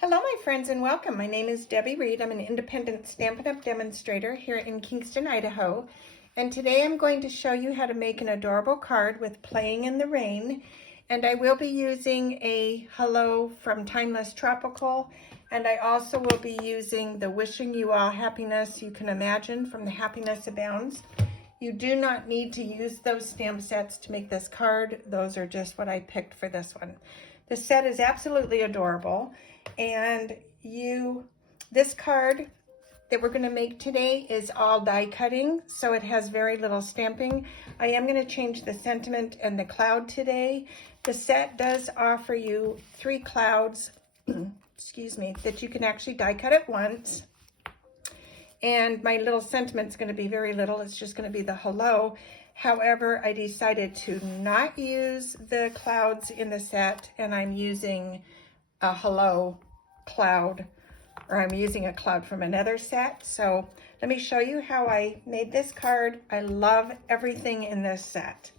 Hello my friends and welcome. My name is Debbie Reed. I'm an independent Stampin' Up! Demonstrator here in Kingston, Idaho. And today I'm going to show you how to make an adorable card with Playing in the Rain. And I will be using a hello from Timeless Tropical. And I also will be using the Wishing You All Happiness You Can Imagine from the Happiness Abounds. You do not need to use those stamp sets to make this card. Those are just what I picked for this one. The set is absolutely adorable. And this card that we're going to make today is all die cutting, so it has very little stamping. I am going to change the sentiment and the cloud today. The set does offer you 3 clouds, excuse me, that you can actually die cut at once. And my little sentiment's going to be very little. It's just going to be the hello. However, I decided to not use the clouds in the set, and I'm using a hello cloud, or I'm using a cloud from another set. So let me show you how I made this card. I love everything in this set.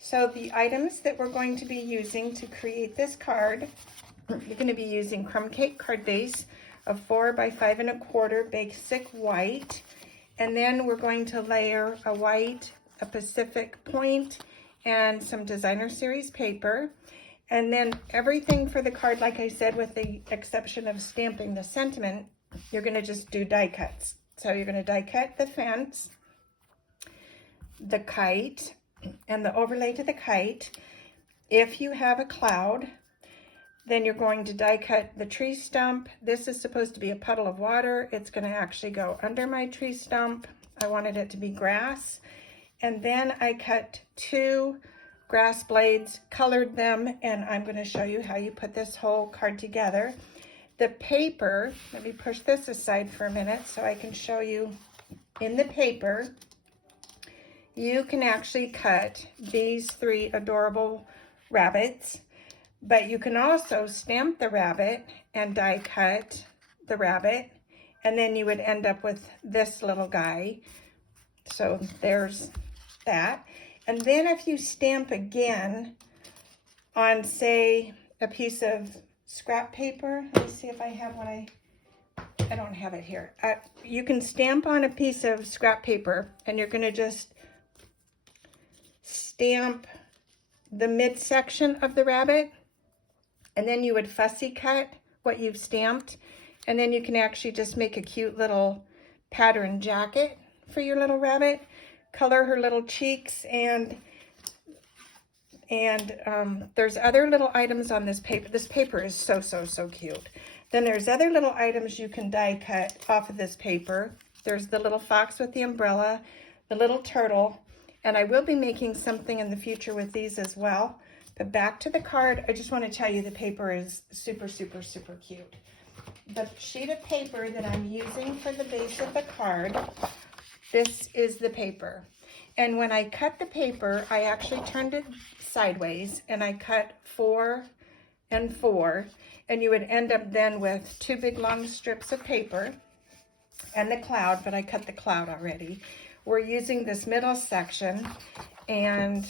So the items that we're going to be using to create this card, you're going to be using Crumb Cake card base of 4 by 5 1/4 basic white, and then we're going to layer a white, a Pacific point, and some designer series paper. And then everything for the card, like I said, with the exception of stamping the sentiment, you're going to just do die cuts. So you're going to die cut the fence, the kite, and the overlay to the kite. If you have a cloud, then you're going to die cut the tree stump. This is supposed to be a puddle of water. It's going to actually go under my tree stump. I wanted it to be grass. And then I cut 2 grass blades, colored them, and I'm going to show you how you put this whole card together. The paper, let me push this aside for a minute so I can show you. In the paper, you can actually cut these 3 adorable rabbits, but you can also stamp the rabbit and die cut the rabbit, and then you would end up with this little guy. So there's that. And then if you stamp again on, say, a piece of scrap paper, let me see if I have one. I don't have it here. You can stamp on a piece of scrap paper, and you're going to just stamp the midsection of the rabbit, and then you would fussy cut what you've stamped, and then you can actually just make a cute little pattern jacket for your little rabbit. Color her little cheeks, and there's other little items on this paper. This paper is so cute. Then there's other little items you can die cut off of this paper. There's the little fox with the umbrella, the little turtle, and I will be making something in the future with these as well. But back to the card, I just want to tell you the paper is super cute. The sheet of paper that I'm using for the base of the card, this is the paper. And when I cut the paper, I actually turned it sideways and I cut 4 and 4. And you would end up then with 2 big long strips of paper and the cloud, but I cut the cloud already. We're using this middle section, and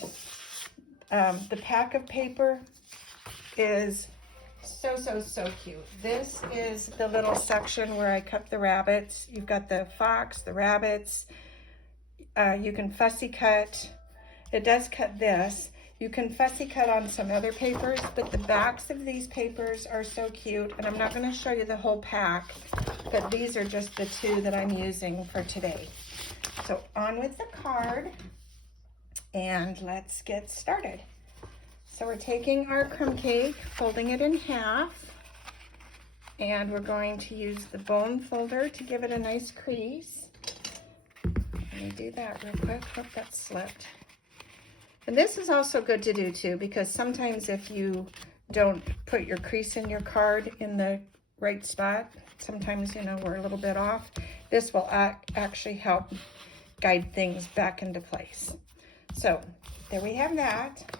the pack of paper is so cute. This is the little section where I cut the rabbits. You've got the fox, the rabbits. You can fussy cut. It does cut this. You can fussy cut on some other papers, but the backs of these papers are so cute, and I'm not going to show you the whole pack, but these are just the 2 that I'm using for today. So on with the card, and let's get started. So we're taking our crumb cake, folding it in half, and we're going to use the bone folder to give it a nice crease. Let me do that real quick. Hope that slipped. And this is also good to do too, because sometimes if you don't put your crease in your card in the right spot, sometimes, you know, we're a little bit off. This will actually help guide things back into place. So there we have that.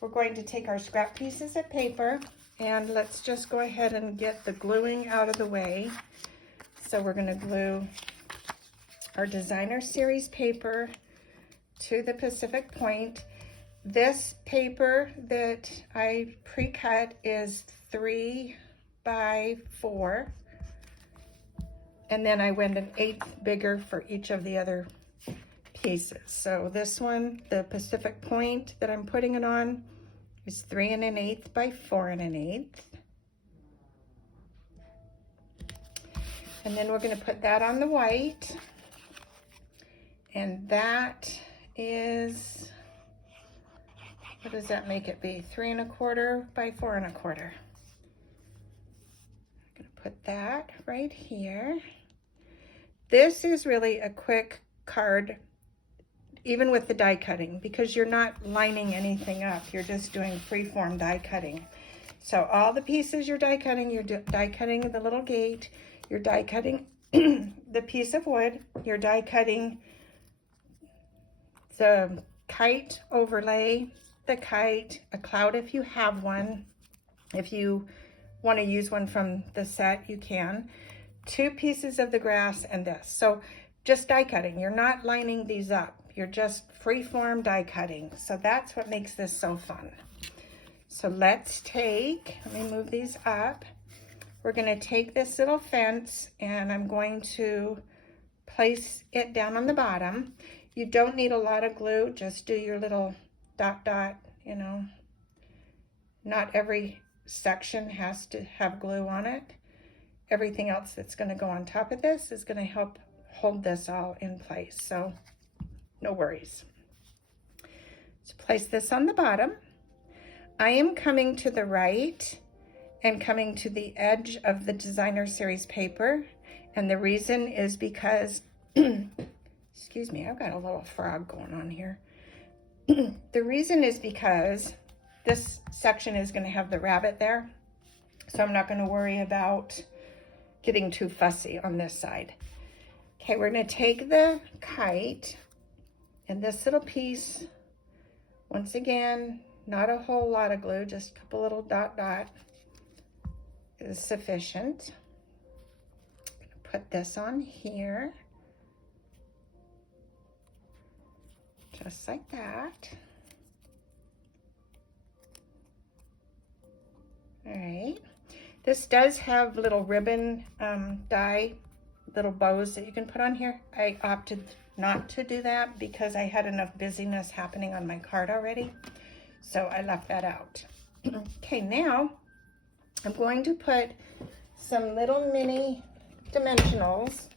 We're going to take our scrap pieces of paper, and let's just go ahead and get the gluing out of the way. So we're going to glue our designer series paper to the Pacific point. This paper that I pre-cut is 3 by 4. And then I went 1/8 bigger for each of the other pieces. So this one, the Pacific Point that I'm putting it on, is 3 1/8 by 4 1/8. And then we're going to put that on the white. And that is, what does that make it be? 3 1/4 by 4 1/4. I'm going to put that right here. This is really a quick card, even with the die cutting, because you're not lining anything up. You're just doing freeform die cutting. So all the pieces you're die cutting the little gate, you're die cutting the piece of wood, you're die cutting the kite overlay, the kite, a cloud if you have one. If you want to use one from the set, you can. 2 pieces of the grass and this. So just die cutting. You're not lining these up. You're just freeform die cutting. So that's what makes this so fun. So let me move these up. We're going to take this little fence and I'm going to place it down on the bottom. You don't need a lot of glue. Just do your little dot dot, you know. Not every section has to have glue on it. Everything else that's going to go on top of this is going to help hold this all in place. So no worries. So place this on the bottom. I am coming to the right and coming to the edge of the designer series paper. And the reason is because, excuse me, I've got a little frog going on here. The reason is because this section is going to have the rabbit there. So I'm not going to worry about getting too fussy on this side. Okay, we're going to take the kite and this little piece, once again, not a whole lot of glue, just a couple little dot dot is sufficient. I'm going to put this on here, just like that. All right. This does have little ribbon die, little bows that you can put on here. I opted not to do that because I had enough busyness happening on my card already. So I left that out. Okay, now I'm going to put some little mini dimensionals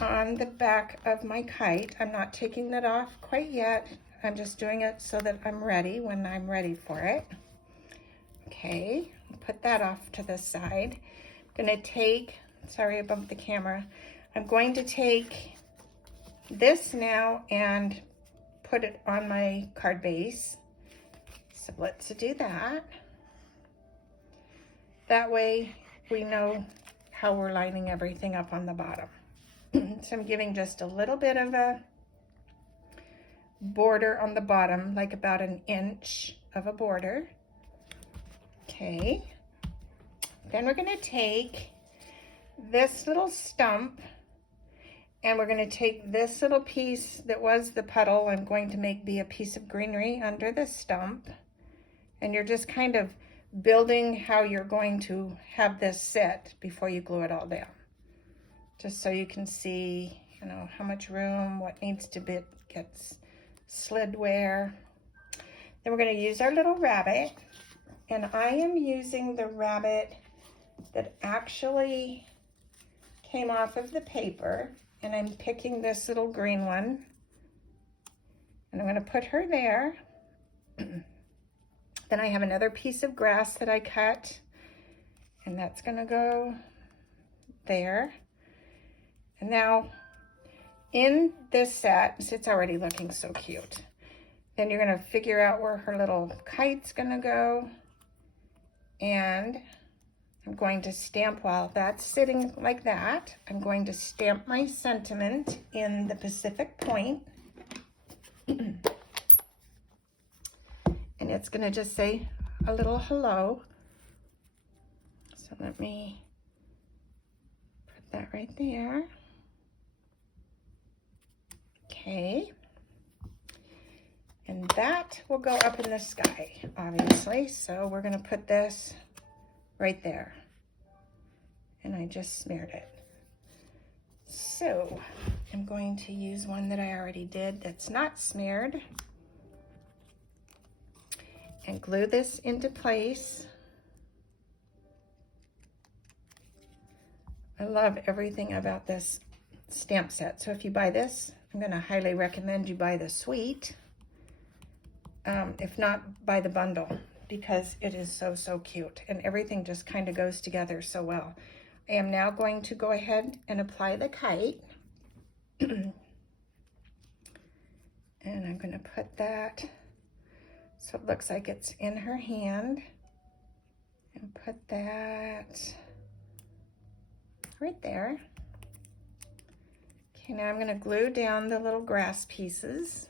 on the back of my kite. I'm not taking that off quite yet. I'm just doing it so that I'm ready when I'm ready for it. Okay, put that off to the side. I'm going to take, sorry I bumped the camera, I'm going to take this now and put it on my card base. So let's do that. That way we know how we're lining everything up on the bottom. So I'm giving just a little bit of a border on the bottom, like about 1 inch of a border. Okay, then we're going to take this little stump and we're going to take this little piece that was the puddle. I'm going to make be a piece of greenery under the stump, and you're just kind of building how you're going to have this sit before you glue it all down, just so you can see, you know, how much room, what needs to be gets slid where. Then we're going to use our little rabbit. And I am using the rabbit that actually came off of the paper. And I'm picking this little green one. And I'm going to put her there. Then I have another piece of grass that I cut. And that's going to go there. And now in this set, it's already looking so cute. Then you're going to figure out where her little kite's going to go. And I'm going to stamp, while that's sitting like that, I'm going to stamp my sentiment in the Pacific Point. And it's going to just say a little hello. So let me put that right there. Okay. And that will go up in the sky, obviously. So we're going to put this right there. and I just smeared it. So I'm going to use one that I already did that's not smeared and glue this into place. I love everything about this stamp set. So if you buy this, I'm going to highly recommend you buy the suite. If not, buy the bundle, because it is so, so cute. And everything just kind of goes together so well. I am now going to go ahead and apply the kite. And I'm going to put that so it looks like it's in her hand. And put that right there. Okay, now I'm going to glue down the little grass pieces.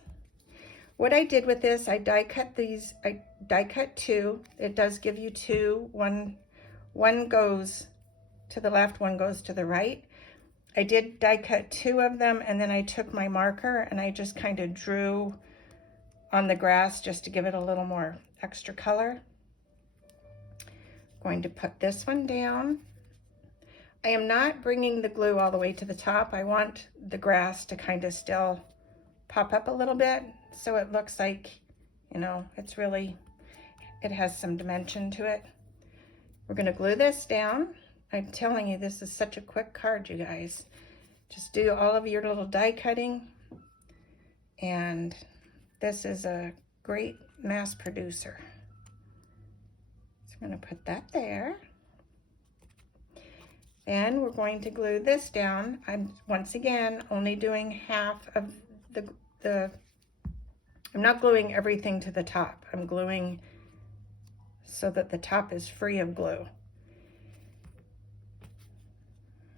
What I did with this, I die cut these, I die cut two. It does give you two. One goes to the left, one goes to the right. I did die cut two of them, and then I took my marker and I just kind of drew on the grass just to give it a little more extra color. Going to put this one down. I am not bringing the glue all the way to the top. I want the grass to kind of still pop up a little bit, so it looks like, you know, it's really, it has some dimension to it. We're going to glue this down. I'm telling you, this is such a quick card, you guys. Just do all of your little die cutting, and this is a great mass producer. So I'm going to put that there. Then we're going to glue this down. I'm, once again, only doing half of I'm not gluing everything to the top. I'm gluing so that the top is free of glue.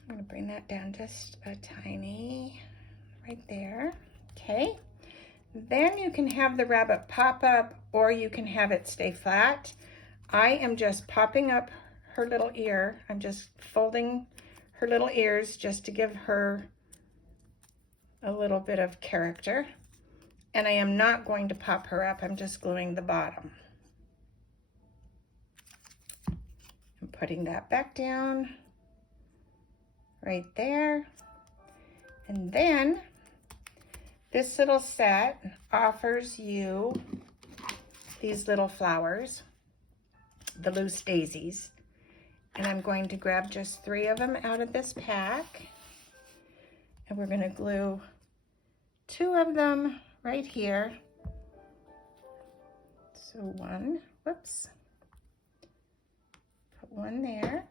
I'm going to bring that down just a tiny, right there. Okay. Then you can have the rabbit pop up, or you can have it stay flat. I am just popping up her little ear. I'm just folding her little ears just to give her a little bit of character. And I am not going to pop her up. I'm just gluing the bottom. I'm putting that back down right there. And then this little set offers you these little flowers, the loose daisies. And I'm going to grab just 3 of them out of this pack. And we're going to glue 2 of them right here. So one, whoops, put one there,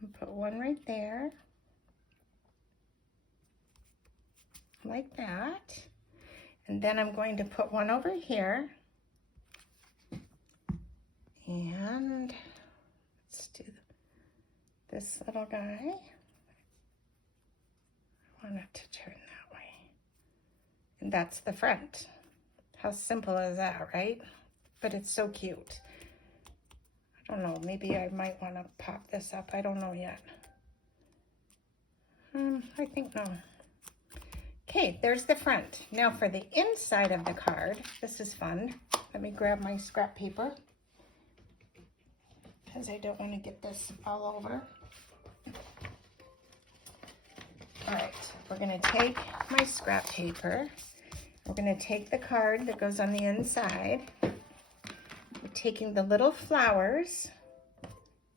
and put one right there, like that. And then I'm going to put one over here, and let's do this little guy. I want it to turn that way. And that's the front. How simple is that, right? But it's so cute. I don't know, maybe I might want to pop this up. I don't know yet. I think no. Okay, there's the front. Now for the inside of the card, this is fun. Let me grab my scrap paper, because I don't want to get this all over. All right, we're going to take my scrap paper. We're going to take the card that goes on the inside. We're taking the little flowers,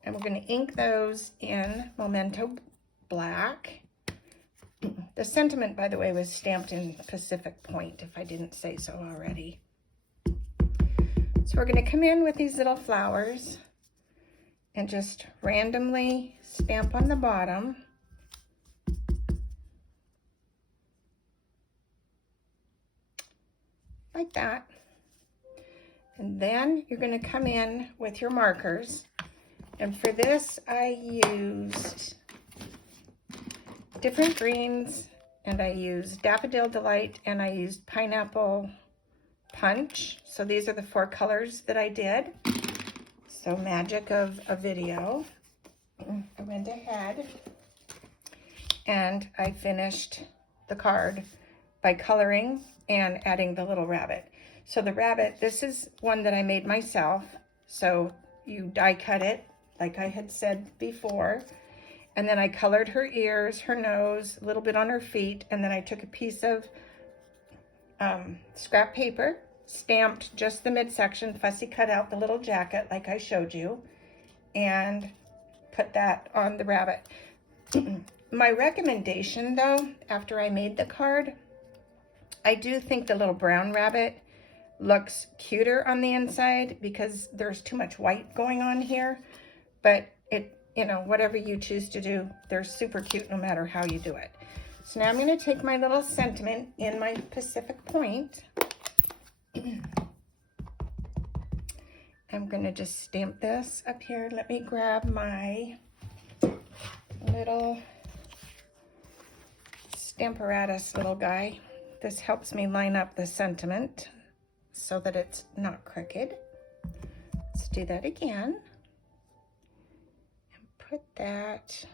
and we're going to ink those in Memento black. The sentiment, by the way, was stamped in Pacific Point, if I didn't say so already. So we're going to come in with these little flowers and just randomly stamp on the bottom. Like that. And then you're going to come in with your markers. And for this, I used different greens, and I used Daffodil Delight, and I used Pineapple Punch. So these are the 4 colors that I did. So magic of a video. I went ahead and I finished the card by coloring and adding the little rabbit. So the rabbit, this is one that I made myself. So you die cut it like I had said before. And then I colored her ears, her nose, a little bit on her feet, and then I took a piece of scrap paper, stamped just the midsection, fussy cut out the little jacket like I showed you, and put that on the rabbit. My recommendation though, after I made the card, I do think the little brown rabbit looks cuter on the inside because there's too much white going on here, but it, you know, whatever you choose to do, they're super cute no matter how you do it. So now I'm going to take my little sentiment in my Pacific Point. I'm going to just stamp this up here. Let me grab my little Stamparatus little guy. This helps me line up the sentiment so that it's not crooked. Let's do that again. And put that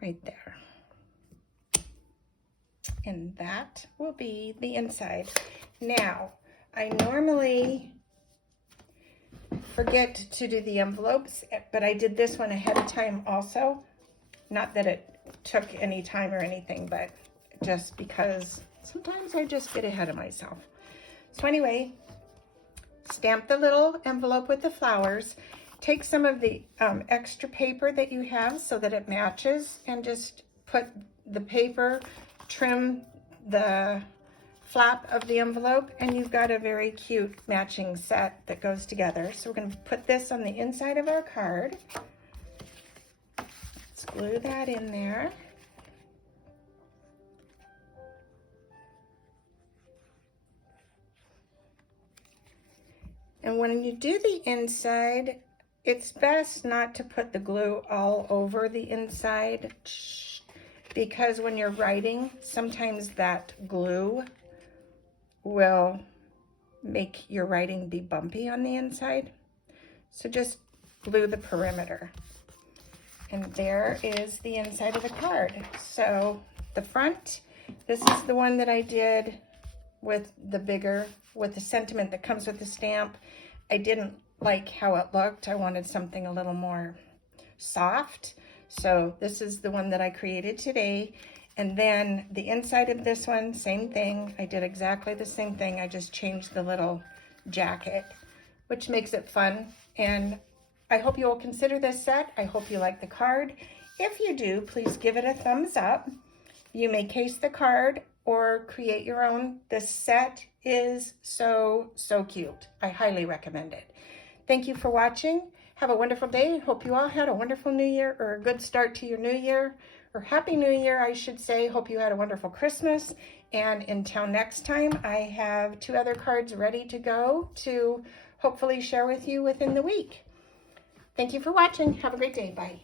right there. And that will be the inside. Now, I normally forget to do the envelopes, but I did this one ahead of time also. Not that it took any time or anything, but just because sometimes I just get ahead of myself. So anyway, stamp the little envelope with the flowers. Take some of the extra paper that you have so that it matches, and just put the paper, trim the flap of the envelope, and you've got a very cute matching set that goes together. So we're going to put this on the inside of our card. Let's glue that in there. And when you do the inside, it's best not to put the glue all over the inside, because when you're writing, sometimes that glue will make your writing be bumpy on the inside. So just glue the perimeter. And there is the inside of the card. So the front, this is the one that I did with the bigger, with the sentiment that comes with the stamp. I didn't like how it looked. I wanted something a little more soft. So this is the one that I created today. And then the inside of this one, same thing. I did exactly the same thing. I just changed the little jacket, which makes it fun. And I hope you will consider this set. I hope you like the card. If you do, please give it a thumbs up. You may case the card or create your own. This set is so, so cute. I highly recommend it. Thank you for watching. Have a wonderful day. Hope you all had a wonderful new year, or a good start to your new year, or happy new year, I should say. Hope you had a wonderful Christmas. And until next time, I have 2 other cards ready to go to hopefully share with you within the week. Thank you for watching. Have a great day. Bye.